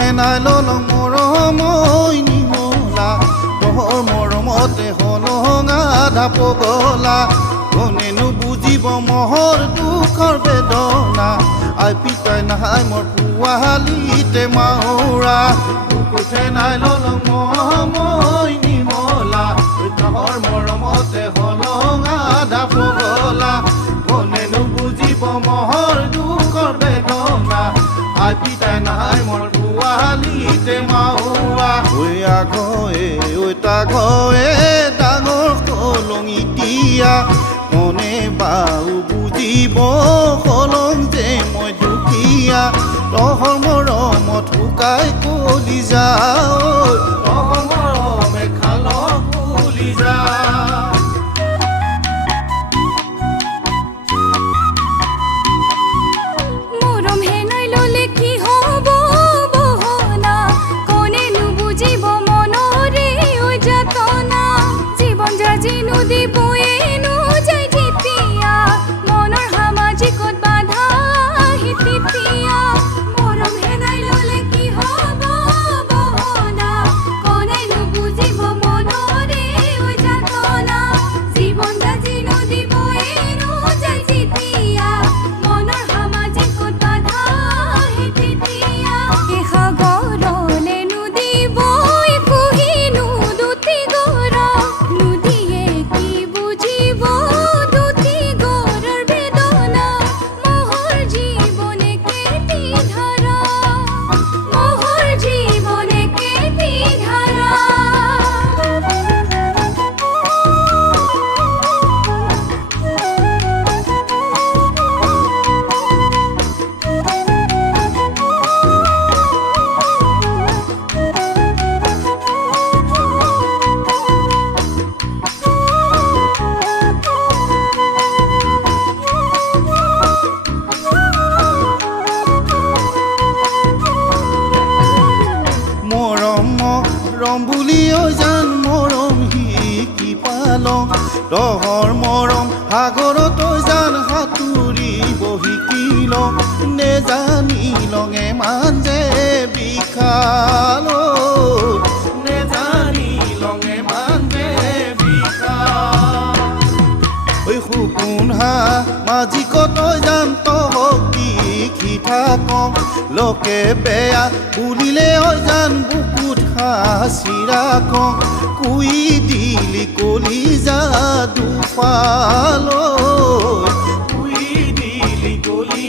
বুকুঠে নাই ললং মৰমৈ নিমলা তহৰ মৰমতে হলঙা ধাপ গলা কোনেনো বুজিব মহৰ দুখৰ বেদনা আই পিতাই নাই মোৰ পোৱালিতে মাউৰা বুকুঠে নাই ললং মৰমৈ নিমলা তহৰ মৰমতে হলঙা ধাপ গলা কোনেনো বুজিব মহৰ দুখৰ বেদনা আই পিতাই নাই মোৰ পোৱালিতে মাউৰা ঐ আগয়ে ঐ তাগয়ে ডাঙৰ কলং এতিয়া মনে বাউ বুজিব কলং যে মই দুখীয়া তহৰ মৰমত শুকাই কলি যাওঁ তহৰ মৰমে খালক কলি যাওঁ মৰম বুলি জান মৰম শিকি পালং তহৰ মৰম সাগৰত জান সাঁতুৰিব শিকিল নেজানিলঙে মান যে বিশাল নেজানিলঙে মান যে বিশাল ঐ সপোন মাজি কত জান তহক দেখি থাকক লোকে বেয়া বুলিলে জান বুকুত হাসিৰা কওঁ কুই দিলি কলি যা দুফাল কুই দিলি কলি